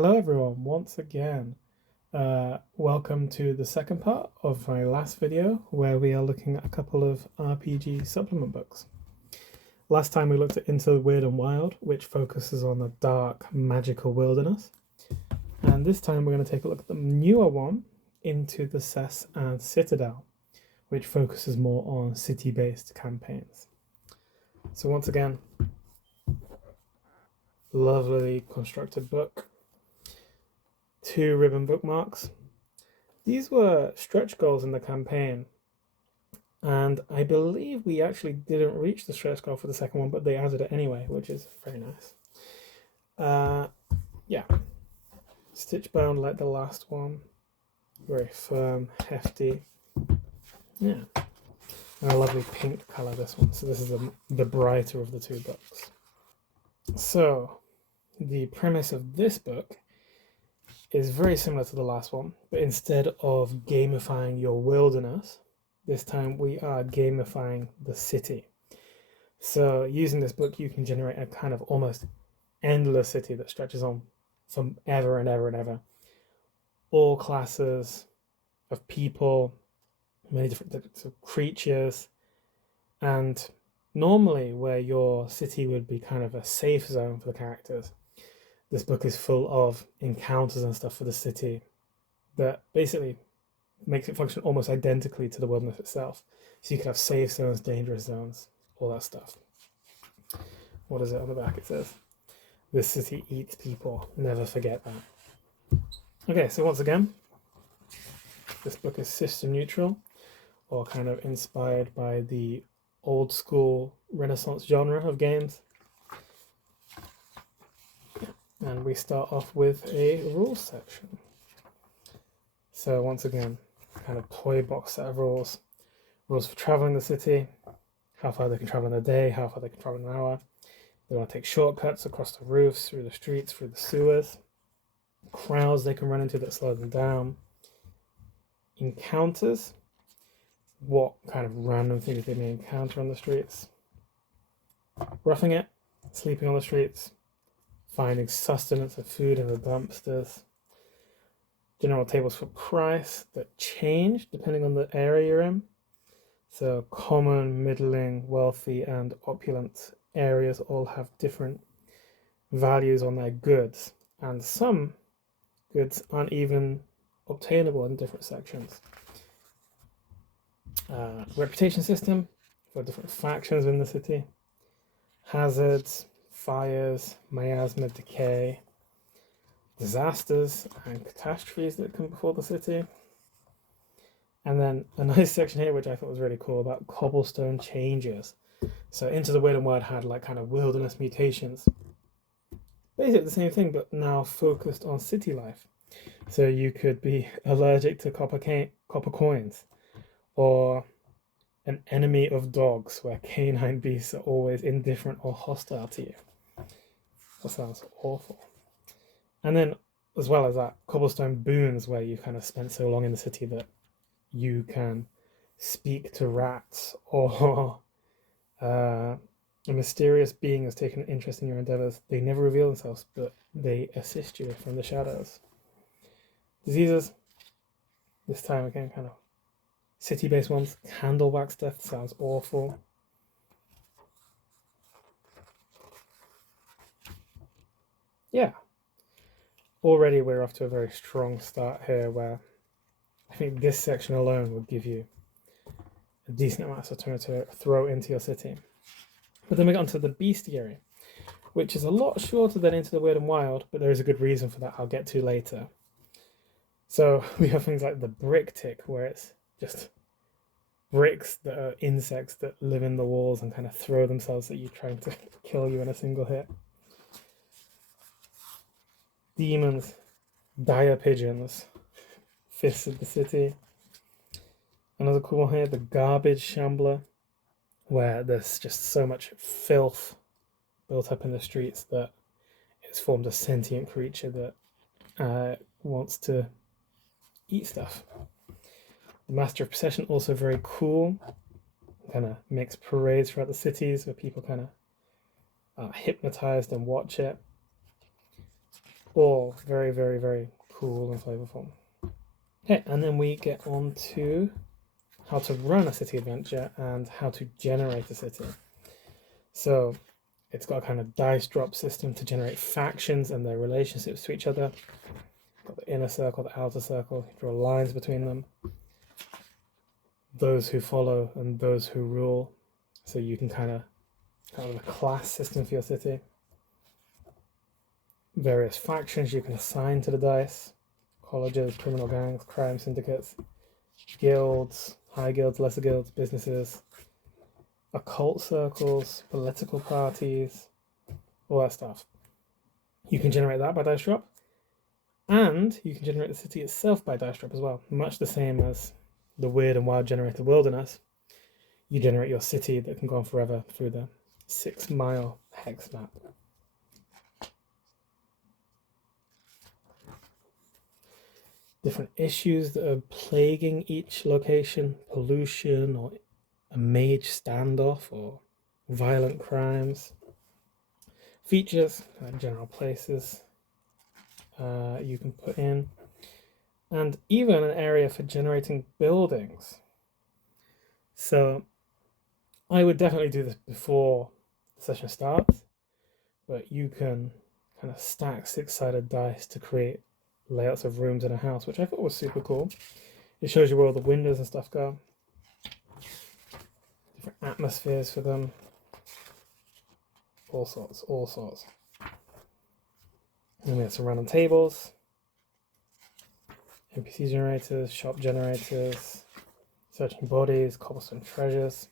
Hello everyone, once again. Welcome to the second part of my last video where we are looking at a couple of RPG supplement books. Last time we looked at Into the Weird and Wild, which focuses on the dark, magical wilderness. And this time we're going to take a look at the newer one, Into the Cess and Citadel, which focuses more on city-based campaigns. So once again, lovely constructed book. 2 ribbon bookmarks. These were stretch goals in the campaign, and I believe we actually didn't reach the stretch goal for the second one, but they added it anyway, which is very nice. Yeah, stitch bound like the last one, very firm, hefty. Yeah, and a lovely pink color this one. So this is the brighter of the 2 books. So the premise of this book is very similar to the last one, but instead of gamifying your wilderness, this time we are gamifying the city. So using this book, you can generate a kind of almost endless city that stretches on from ever and ever and ever. All classes of people, many different types of creatures, and normally where your city would be kind of a safe zone for the characters, this book is full of encounters and stuff for the city that basically makes it function almost identically to the wilderness itself. So you can have safe zones, dangerous zones, all that stuff. What is it on the back? It says, "This city eats people. Never forget that." Okay, so once again, this book is system neutral, or kind of inspired by the old school Renaissance genre of games. And we start off with a rules section. So once again, kind of toy box set of rules. Rules for traveling the city, how far they can travel in a day, how far they can travel in an hour. They want to take shortcuts across the roofs, through the streets, through the sewers. Crowds they can run into that slow them down. Encounters, what kind of random things they may encounter on the streets. Roughing it, sleeping on the streets, finding sustenance of food in the dumpsters. General tables for price that change depending on the area you're in. So common, middling, wealthy, and opulent areas all have different values on their goods, and some goods aren't even obtainable in different sections. Reputation system for different factions in the city. Hazards, fires, miasma, decay, disasters and catastrophes that come before the city. And then a nice section here which I thought was really cool about cobblestone changes. So Into the Weird and Wild had like kind of wilderness mutations. Basically the same thing, but now focused on city life. So you could be allergic to copper coins, or an enemy of dogs where canine beasts are always indifferent or hostile to you. That sounds awful. And then, as well as that, cobblestone boons, where you kind of spent so long in the city that you can speak to rats, or a mysterious being has taken an interest in your endeavors. They never reveal themselves, but they assist you from the shadows. Diseases, this time again, kind of city-based ones. Candle wax death sounds awful. Yeah. Already we're off to a very strong start here, where I think this section alone would give you a decent amount of time to throw into your city. But then we got onto the bestiary, which is a lot shorter than Into the Weird and Wild, but there is a good reason for that I'll get to later. So we have things like the brick tick, where it's just bricks that are insects that live in the walls and kind of throw themselves at you, trying to kill you in a single hit. Demons, dire pigeons, fists of the city. Another cool one here, the garbage shambler, where there's just so much filth built up in the streets that it's formed a sentient creature that wants to eat stuff. The Master of Procession, also very cool, kind of makes parades throughout the cities where people kind of are hypnotized and watch it. all very, very, very cool and flavorful. Okay, and then we get on to how to run a city adventure and how to generate a city. So it's got a kind of dice drop system to generate factions and their relationships to each other. Got the inner circle, the outer circle, you draw lines between them. Those who follow and those who rule. So you can kind of a class system for your city. Various factions you can assign to the dice. Colleges, criminal gangs, crime syndicates, guilds, high guilds, lesser guilds, businesses, occult circles, political parties, all that stuff. You can generate that by dice drop, and you can generate the city itself by dice drop as well, much the same as the Wyrd and Wild generated wilderness. You generate your city that can go on forever through the 6 mile hex map. Different issues that are plaguing each location, pollution or a mage standoff or violent crimes. Features, general places you can put in, and even an area for generating buildings. So I would definitely do this before the session starts, but you can kind of stack 6-sided dice to create layouts of rooms in a house, which I thought was super cool. It shows you where all the windows and stuff go. Different atmospheres for them. All sorts, all sorts. And we have some random tables, NPC generators, shop generators, searching bodies, cobblestone treasures.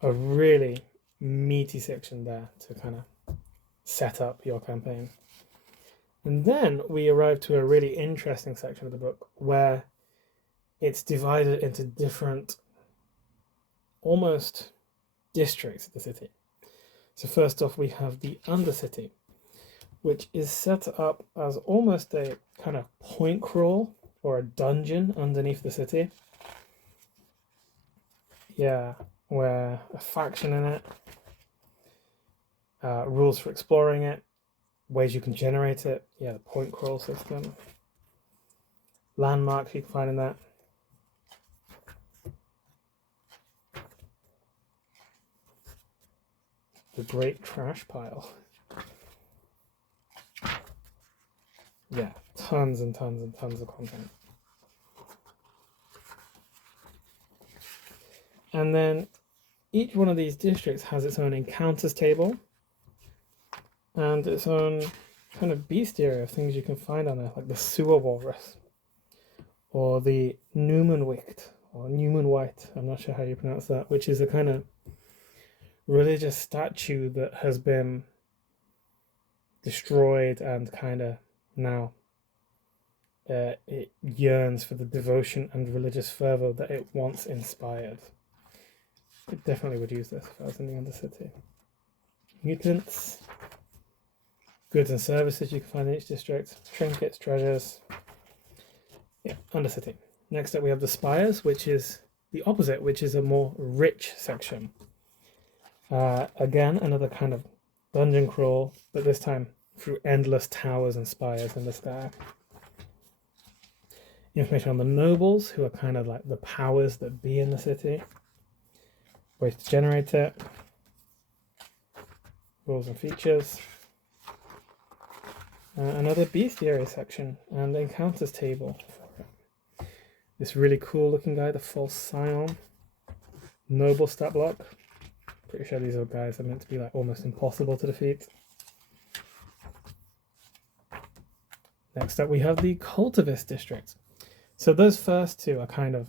A really meaty section there to kind of set up your campaign. And then we arrive to a really interesting section of the book where it's divided into different, almost districts of the city. So first off, we have the Undercity, which is set up as almost a kind of point crawl or a dungeon underneath the city. Yeah, where a faction in it, rules for exploring it, ways you can generate it. Yeah, the point crawl system. Landmarks you can find in that. The Great Trash Pile. Yeah, tons and tons and tons of content. And then each one of these districts has its own encounters table and its own kind of bestiary of things you can find on there, like the Sewer Walrus or the Newmanwicht or Newmanwight, I'm not sure how you pronounce that, which is a kind of religious statue that has been destroyed and kind of now it yearns for the devotion and religious fervor that it once inspired. I definitely would use this if I was in the Undercity. Mutants, goods and services you can find in each district, trinkets, treasures. Yeah, Undercity. Next up we have the Spires, which is the opposite, which is a more rich section. Again, another kind of dungeon crawl, but this time through endless towers and spires in the sky. Information on the nobles, who are kind of like the powers that be in the city. Ways to generate it. Rules and features. Another bestiary section and encounters table. This really cool looking guy, the False Scion. Noble stat block. Pretty sure these are guys are meant to be like almost impossible to defeat. Next up we have the Cultivist district. So those first two are kind of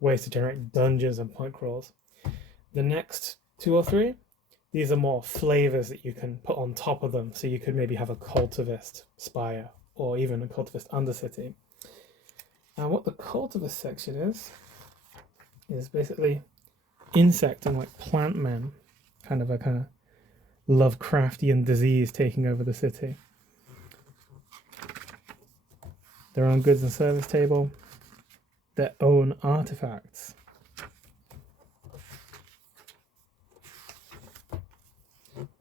ways to generate dungeons and point crawls. The next 2 or 3, these are more flavors that you can put on top of them. So you could maybe have a Cultivist Spire or even a Cultivist Undercity. And what the Cultivist section is basically insect and like plant men, kind of Lovecraftian disease taking over the city. Their own goods and service table, their own artifacts.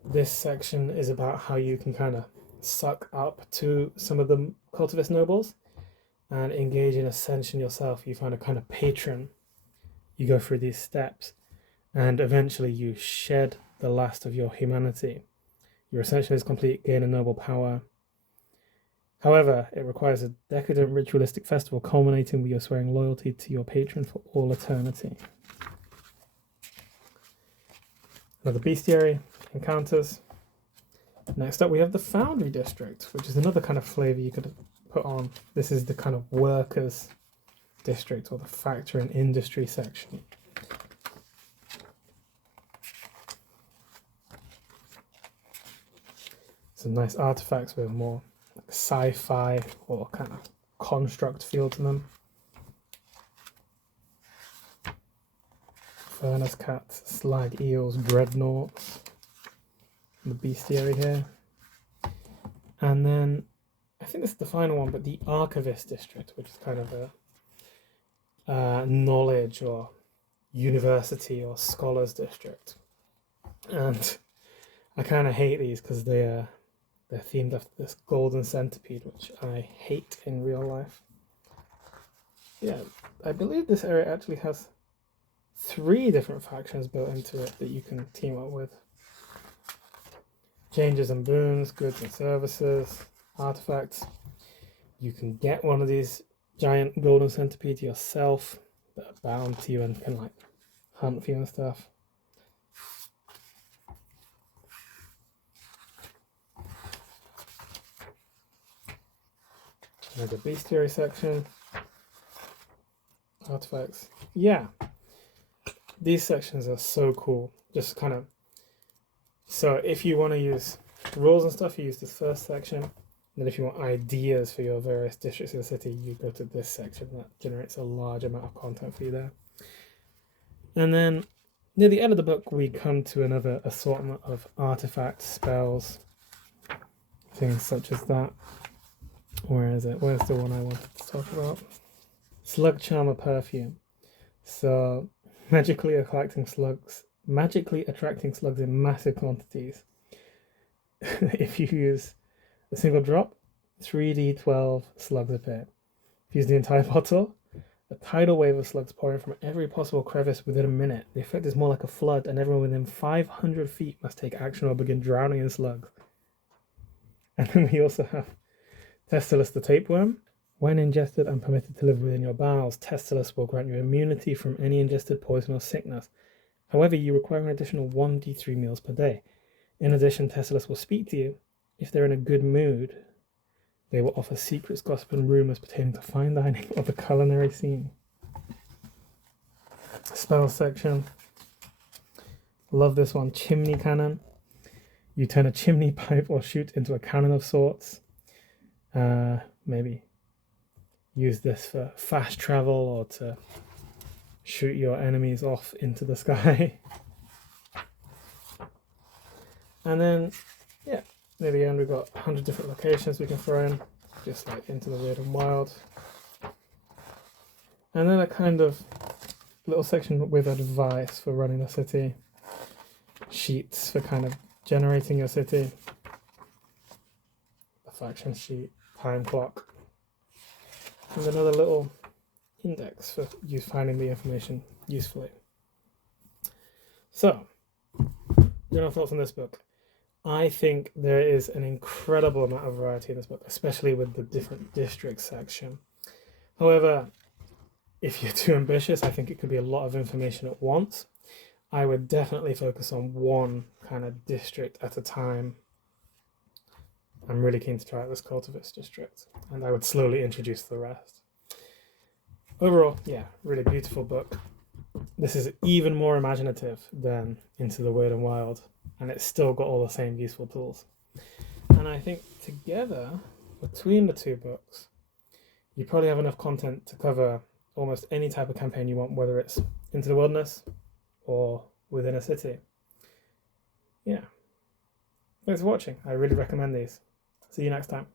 This section is about how you can kind of suck up to some of the cultivist nobles and engage in ascension yourself. You find a kind of patron. You go through these steps, and eventually you shed the last of your humanity. Your ascension is complete, gain a noble power. However, it requires a decadent ritualistic festival culminating with your swearing loyalty to your patron for all eternity. Another bestiary, encounters. Next up we have the Foundry District, which is another kind of flavour you could put on. This is the kind of workers district, or the factory and industry section. Some nice artifacts with more like sci-fi or kind of construct feel to them. Furnace cats, slag eels, dreadnoughts. The bestiary here. And then I think this is the final one, but the Archivist District, which is kind of a knowledge or university or scholars district. And I kind of hate these because they're themed after this golden centipede, which I hate in real life. Yeah, I believe this area actually has 3 different factions built into it that you can team up with. Changes and boons, goods and services, artifacts. You can get one of these giant golden centipedes yourself that are bound to you and can like hunt for you and stuff. There's a bestiary section. Artifacts. Yeah. These sections are so cool. Just kind of... So if you want to use rules and stuff, you use this first section. Then if you want ideas for your various districts of the city, you go to this section. That generates a large amount of content for you there. And then near the end of the book, we come to another assortment of artifacts, spells, things such as that. Where is it? Where's the one I wanted to talk about? Slug Charmer Perfume. So magically attracting slugs in massive quantities. If you use a single drop, 3d12 slugs appear. If you use the entire bottle, a tidal wave of slugs pouring from every possible crevice within a minute. The effect is more like a flood, and everyone within 500 feet must take action or begin drowning in slugs. And then we also have Testilus the Tapeworm. When ingested and permitted to live within your bowels, Testilus will grant you immunity from any ingested poison or sickness. However, you require an additional 1d3 meals per day. In addition, Testilus will speak to you. If they're in a good mood, they will offer secrets, gossip, and rumours pertaining to fine dining or the culinary scene. Spell section. Love this one. Chimney Cannon. You turn a chimney pipe or chute into a cannon of sorts. Maybe use this for fast travel or to shoot your enemies off into the sky. And then, yeah, near the end we've got 100 different locations we can throw in, just like into the Wyrd and Wild. And then a kind of little section with advice for running a city, sheets for kind of generating your city, a faction sheet, time clock, and another little index for you finding the information usefully. So, general thoughts on this book. I think there is an incredible amount of variety in this book, especially with the different districts section. However, if you're too ambitious, I think it could be a lot of information at once. I would definitely focus on one kind of district at a time. I'm really keen to try out this cultivist district, and I would slowly introduce the rest. Overall, yeah, really beautiful book. This is even more imaginative than Into the Wyrd and Wild, and it's still got all the same useful tools. And I think together, between the two books, you probably have enough content to cover almost any type of campaign you want, whether it's into the wilderness or within a city. Yeah. Thanks for watching. I really recommend these. See you next time.